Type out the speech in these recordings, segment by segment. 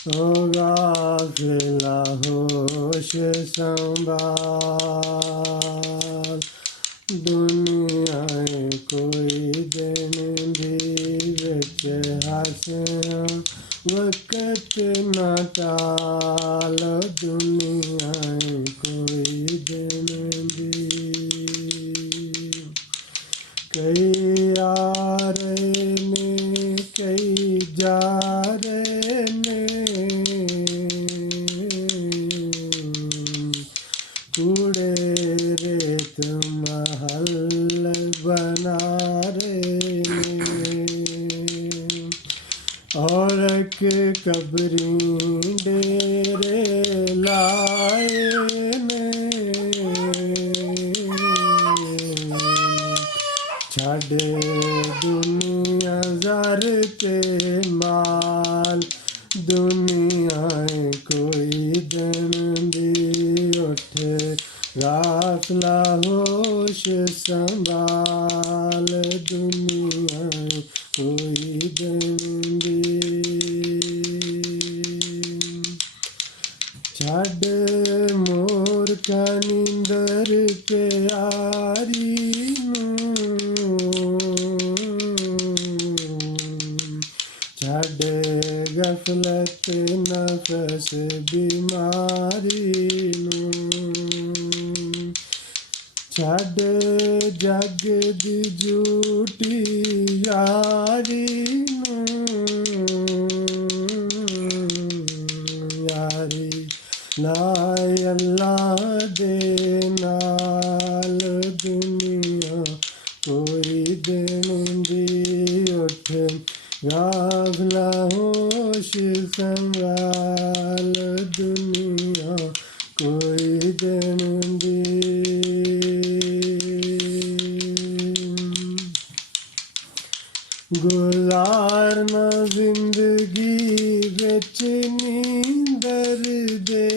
ओ गाफिला होश संभाल, दुनिया कोई दिन दी विच हसिया वक्त न टाल, दुनिया कोई दिन दी। कई आ रहे ने कई जा रहे ने, कूड़े रेत महल बना रहे ने, और के कबरी डेरे लाए ने, छड़ दुनिया ज़र ते माल, दुनिया कोई दिन दी उठ गाफिला होश संभाल, दुनिया कोई दिन दी। छड़ मूर्खा नींदर प्यारी छड़ गफलत नफस बीमारी छड़ जग दी झूठी यारी यारी लाए अल्लाह दे नाल, दुनिया कोई दिन दी उठ गाफिला होश संभाल, दुनिया कोई दिन दी। गुजारना जिंदगी बिच नींदर दे,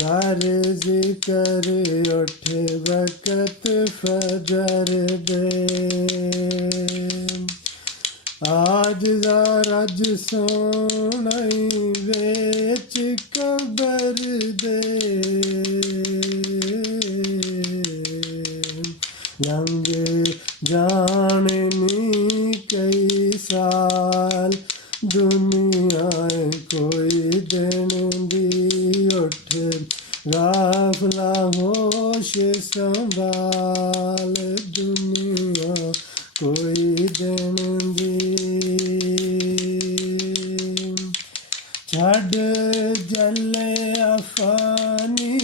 कर जिकर उठ वक्त फजर दे, आज दा रज सोनाई बेच कबर दे, लंघ जाने नी कई साल, दुनिया कोई दिन दी उठ गाफिला होश संभाल, दुनिया कोई दिन दी। छड़ जले अफानी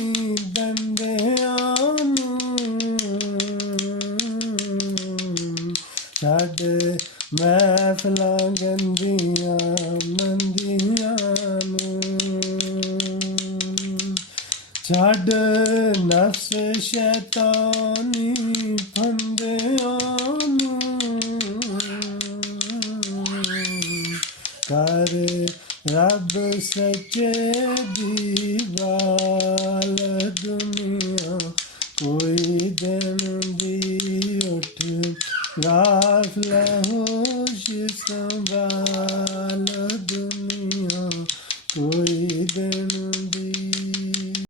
बंदियां नूं, छड़ महफिलां गंदियां मंदियां नूं, छड़ नफ्स शैतानी फंदियां नूं, कर रब सच्चे दी वाल, दुनिया कोई दिन दी उठ गाफिला होश संभाल।